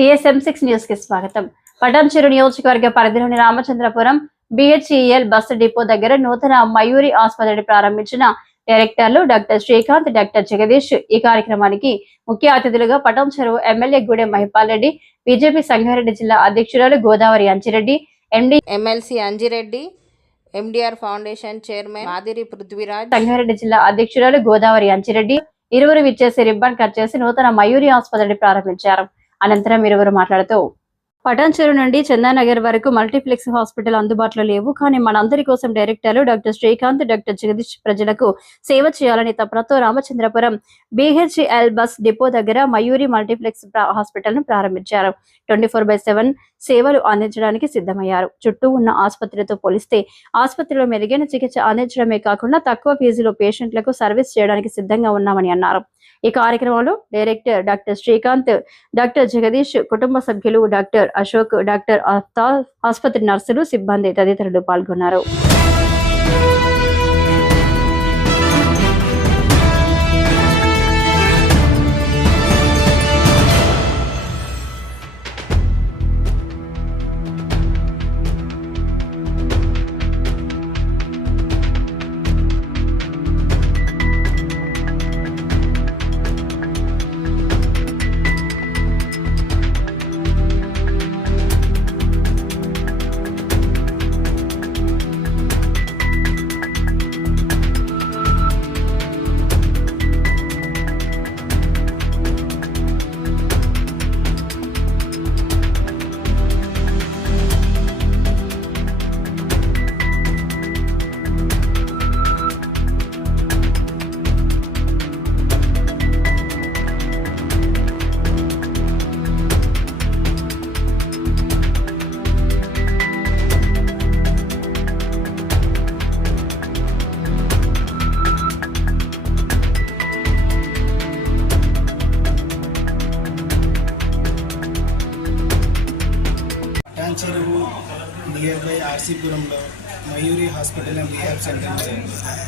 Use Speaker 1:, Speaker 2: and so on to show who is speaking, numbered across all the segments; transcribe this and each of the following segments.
Speaker 1: TSM six న్యూస్కి స్వాగతం. పటాన్చెరు నియోజకవర్గ పరిధిలోని రామచంద్రపురం బిహెచ్ఈఎల్ బస్సు డిపో దగ్గర నూతన మయూరి ఆసుపత్రిని ప్రారంభించిన డైరెక్టర్లు డాక్టర్ శ్రీకాంత్ డాక్టర్ జగదీష్ ఈ కార్యక్రమానికి ముఖ్య అతిథులుగా పటాన్చెరు ఎమ్మెల్యే గూడెం మహిపాల్ రెడ్డి బీజేపీ సంగారెడ్డి జిల్లా అధ్యక్షురాలు Godavari Anchireddy MD
Speaker 2: MLC Anjireddy MDR foundation chairman Madiri Prithviraj
Speaker 1: Sangareddy జిల్లా అధ్యక్షురాలు గోదావరి అంచిరెడ్డి ఇరువురు విచ్చేసి రిబ్బన్ కట్ చేసి నూతన మయూరి ఆసుపత్రిని ప్రారంభించారు. అనంతరం ఇరువురు మాట్లాడుతూ పటాన్చెరు నుండి చందానగర్ వరకు మల్టీప్లెక్స్ హాస్పిటల్ అందుబాటులో లేవు. కానీ మనందరి కోసం డైరెక్టర్లు డాక్టర్ శ్రీకాంత్ డాక్టర్ జగదీష్ ప్రజలకు సేవ చేయాలని తపనతో రామచంద్రపురం బీహెచ్ఎల్ బస్ డిపో దగ్గర మయూరి మల్టీప్లెక్స్ హాస్పిటల్ను ప్రారంభించారు. ట్వంటీ ఫోర్ బై సెవెన్ సేవలు అందించడానికి సిద్ధమయ్యారు. చుట్టూ ఉన్న ఆసుపత్రితో పోలిస్తే ఆసుపత్రిలో మెరుగైన చికిత్స అందించడమే కాకుండా తక్కువ ఫీజులో పేషెంట్లకు సర్వీస్ చేయడానికి సిద్ధంగా ఉన్నామని అన్నారు. ఈ కార్యక్రమంలో director doctor Srikanth doctor Jagadish కుటుంబ సభ్యులు డాక్టర్ అశోక్ డాక్టర్ ఆస్పత్రి నర్సులు సిబ్బంది తదితరులు పాల్గొన్నారు.
Speaker 3: నర్సీపురంలో Mayuri hospital and rehab centre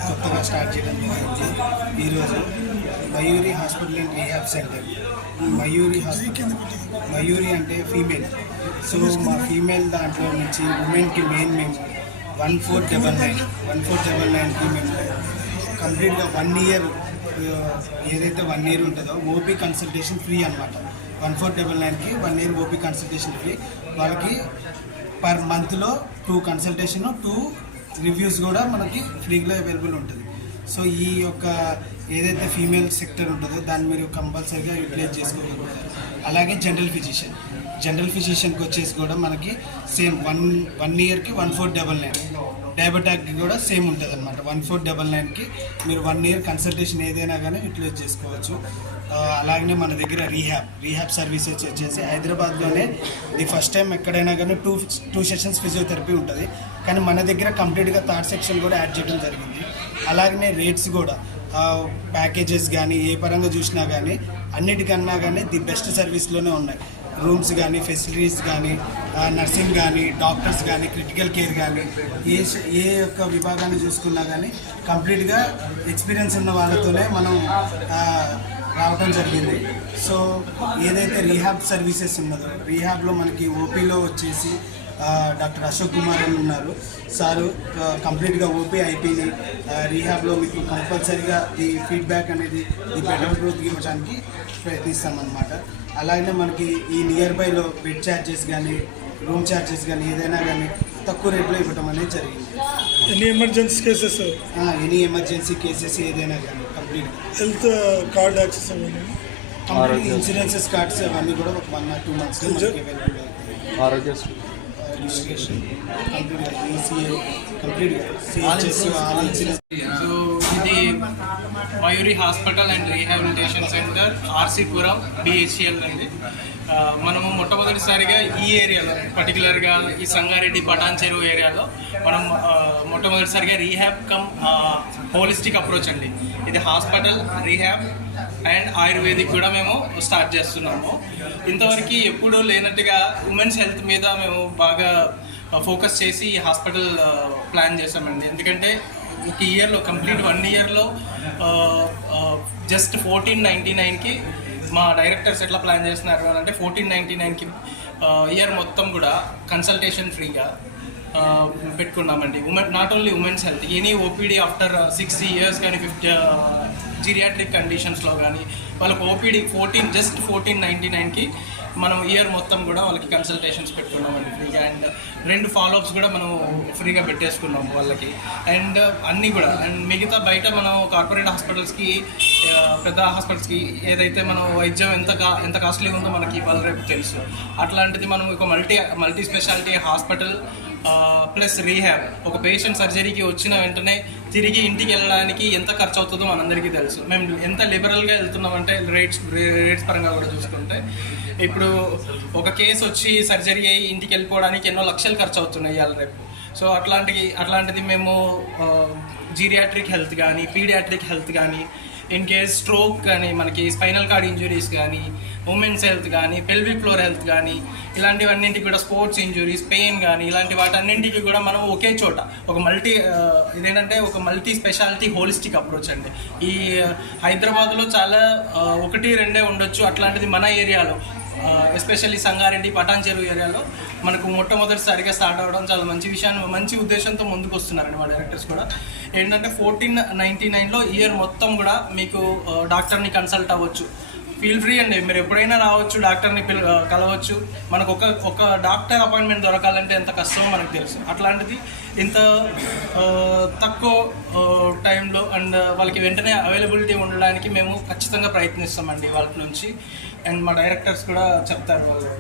Speaker 3: కొత్తగా స్టార్ట్ చేయడం జరిగింది. ఈరోజు Mayuri hospital and rehab centre. Mayuri hospital Mayuri అంటే ఫీమేల్. సో మా ఫీమేల్ దాంట్లో నుంచి ఉమెన్కి మెయిన్ మేము one four double nine one four double నైన్కి మేము కంప్లీట్గా వన్ ఇయర్ ఏదైతే వన్ ఇయర్ ఉంటుందో ఓపీ కన్సల్టేషన్ ఫ్రీ అనమాట వన్ ఫోర్ డబల్ నైన్కి one year OP consultation free వాళ్ళకి పర్ మంత్లో టూ కన్సల్టేషన్ టూ రివ్యూస్ కూడా మనకి ఫ్రీగా అవైలబుల్ ఉంటుంది. సో ఈ యొక్క ఏదైతే ఫీమేల్ సెక్టర్ ఉంటుందో దాన్ని మీరు కంపల్సరీగా యూటిలైజ్ చేసుకోగలుగుతారు. అలాగే జనరల్ ఫిజిషియన్ జనరల్ ఫిజిషియన్కి వచ్చేసి కూడా మనకి సేమ్ వన్ వన్ ఇయర్కి వన్ ఫోర్ డబల్ నైన్ డయాబెటాక్కి కూడా సేమ్ ఉంటుంది అనమాట వన్ ఫోర్ డబల్ నైన్కి మీరు వన్ ఇయర్ కన్సల్టేషన్ ఏదైనా కానీ యూటిలైజ్ చేసుకోవచ్చు. అలాగనే మన దగ్గర రీహాబ్ రీహాబ్ సర్వీసెస్ వచ్చేసి హైదరాబాద్లోనే ది ఫస్ట్ టైం ఎక్కడైనా కానీ టూ టూ సెషన్స్ ఫిజియోథెరపీ ఉంటుంది. కానీ మన దగ్గర కంప్లీట్గా థర్డ్ సెక్షన్ కూడా యాడ్ చేయడం జరిగింది. అలాగనే రేట్స్ కూడా ప్యాకేజెస్ కానీ ఏ పరంగా చూసినా కానీ అన్నిటికన్నా కానీ ది బెస్ట్ సర్వీస్లోనే ఉన్నాయి. రూమ్స్ కానీ ఫెసిలిటీస్ కానీ నర్సింగ్ కానీ డాక్టర్స్ కానీ క్రిటికల్ కేర్ కానీ ఏ ఏ యొక్క విభాగాన్ని చూసుకున్నా కానీ కంప్లీట్గా ఎక్స్పీరియన్స్ ఉన్న వాళ్ళతోనే మనం రావటం జరిగింది. సో ఏదైతే రీహాబ్ సర్వీసెస్ ఉన్నదో రీహాబ్లో మనకి ఓపీలో వచ్చేసి డాక్టర్ అశోక్ కుమార్ అని ఉన్నారు. సారు కంప్లీట్గా ఓపీ అయిపోయింది. రీహాబ్లో మీకు కంపల్సరీగా ఈ ఫీడ్బ్యాక్ అనేది ఈ బెటర్ గ్రోత్ ఇవ్వడానికి ప్రయత్నిస్తామన్నమాట. అలాగే మనకి ఈ నియర్ బైలో బెడ్ ఛార్జెస్ కానీ రూమ్ ఛార్జెస్ కానీ ఏదైనా కానీ తక్కువ రేట్లో ఇవ్వడం అనేది జరిగింది.
Speaker 4: ఎన్ని emergency cases
Speaker 3: any emergency cases ఏదైనా కానీ కంప్లీట్
Speaker 4: హెల్త్ కార్డ్ యాక్సెస్ అవన్నీ?
Speaker 3: ఇన్సూరెన్సెస్ కార్డ్స్ అవన్నీ కూడా ఒక వన్ ఆర్ టూ మంత్స్లో మనకి అవైలబుల్ అవుతాయి
Speaker 5: ఆరోగ్యశ్రీ
Speaker 3: రిజిస్ట్రేషన్ కంప్లీట్గా ఈసీఏ కంప్లీట్గా సిహెచ్ఎస్ ఆల్ ఇన్సూరెన్స్
Speaker 6: సో ఇది Mayuri hospital and rehabilitation centre RC Puram BHEL అండి. మనము మొట్టమొదటిసారిగా ఈ ఏరియాలో పర్టికులర్గా ఈ సంగారెడ్డి పటాన్ చెరువు ఏరియాలో మనం మొట్టమొదటిసారిగా రీహాబ్ కమ్ హోలిస్టిక్ అప్రోచ్ అండి. ఇది హాస్పిటల్ రీహాబ్ అండ్ ఆయుర్వేదిక్ కూడా మేము స్టార్ట్ చేస్తున్నాము. ఇంతవరకు ఎప్పుడూ లేనట్టుగా ఉమెన్స్ హెల్త్ మీద మేము బాగా ఫోకస్ చేసి ఈ హాస్పిటల్ ప్లాన్ చేసామండి ఎందుకంటే ఒక ఇయర్లో కంప్లీట్ వన్ ఇయర్లో జస్ట్ ఫోర్టీన్ నైంటీ నైన్కి మా డైరెక్టర్స్ ఎట్లా ప్లాన్ చేస్తున్నారు అని అంటే ఫోర్టీన్ నైంటీ నైన్కి ఇయర్ మొత్తం కూడా కన్సల్టేషన్ ఫ్రీగా పెట్టుకున్నామండి. Women not only women's health any OPD after sixty years కానీ ఫిఫ్టీ జీరియాట్రిక్ కండిషన్స్లో కానీ వాళ్ళకి OPD fourteen just fourteen ninety నైన్కి మనం ఇయర్ మొత్తం కూడా వాళ్ళకి కన్సల్టేషన్స్ పెట్టుకున్నామండి ఫ్రీగా. అండ్ రెండు ఫాలోఅప్స్ కూడా మనం ఫ్రీగా పెట్టేసుకున్నాం వాళ్ళకి. అండ్ అన్నీ కూడా. అండ్ మిగతా బయట మనం కార్పొరేట్ హాస్పిటల్స్కి పెద్ద హాస్పిటల్స్కి ఏదైతే మనం వైద్యం ఎంత కా ఎంత కాస్ట్లీ ఉందో మనకి ఇవాళ రేపు తెలుసు. అట్లాంటిది మనం ఒక multi multi speciality hospital plus rehab ఒక పేషెంట్ సర్జరీకి వచ్చిన వెంటనే తిరిగి ఇంటికి వెళ్ళడానికి ఎంత ఖర్చు అవుతుందో మనందరికీ తెలుసు. మేము ఎంత లిబరల్గా వెళ్తున్నామంటే రేట్స్ రేట్స్ పరంగా కూడా చూసుకుంటే ఇప్పుడు ఒక కేసు వచ్చి సర్జరీ అయ్యి ఇంటికి వెళ్ళిపోవడానికి ఎన్నో లక్షలు ఖర్చు అవుతున్నాయి ఇవాళ రేపు. సో అట్లాంటి అట్లాంటిది మేము జీరియాట్రిక్ హెల్త్ కానీ పీడియాట్రిక్ హెల్త్ కానీ ఇన్ కేస్ స్ట్రోక్ కానీ మనకి స్పైనల్ కార్డ్ ఇంజురీస్ కానీ ఉమెన్స్ హెల్త్ కానీ పెల్విక్ ఫ్లోర్ హెల్త్ కానీ ఇలాంటివన్నింటికి కూడా స్పోర్ట్స్ ఇంజురీస్ పెయిన్ కానీ ఇలాంటి వాటన్నింటికి కూడా మనం ఒకే చోట ఒక మల్టీ uh, ఇదేంటంటే ఒక మల్టీ స్పెషాలిటీ హోలిస్టిక్ అప్రోచ్ అండి. ఈ uh, హైదరాబాద్లో చాలా uh, ఒకటి రెండే ఉండొచ్చు అట్లాంటిది మన ఏరియాలో. ఎస్పెషల్లీ సంగారెడ్డి పటాన్ చెరువు ఏరియాలో మనకు మొట్టమొదటిసారిగా స్టార్ట్ అవ్వడం చాలా మంచి విషయాన్ని మంచి ఉద్దేశంతో ముందుకు వస్తున్నారండి మా డైరెక్టర్స్ కూడా. ఏంటంటే ఫోర్టీన్ నైంటీ నైన్లో ఇయర్ మొత్తం కూడా మీకు డాక్టర్ని కన్సల్ట్ అవ్వచ్చు. ఫీల్ ఫ్రీ అండి మీరు ఎప్పుడైనా రావచ్చు డాక్టర్ని పిల్ కలవచ్చు. మనకు ఒక ఒక డాక్టర్ అపాయింట్మెంట్ దొరకాలంటే ఎంత కష్టమో మనకు తెలుసు. అట్లాంటిది ఇంత తక్కువ టైంలో అండ్ వాళ్ళకి వెంటనే అవైలబిలిటీ ఉండడానికి మేము ఖచ్చితంగా ప్రయత్నిస్తామండి వాళ్ళ నుంచి. అండ్ మా డైరెక్టర్స్ కూడా చెప్తారు వాళ్ళు.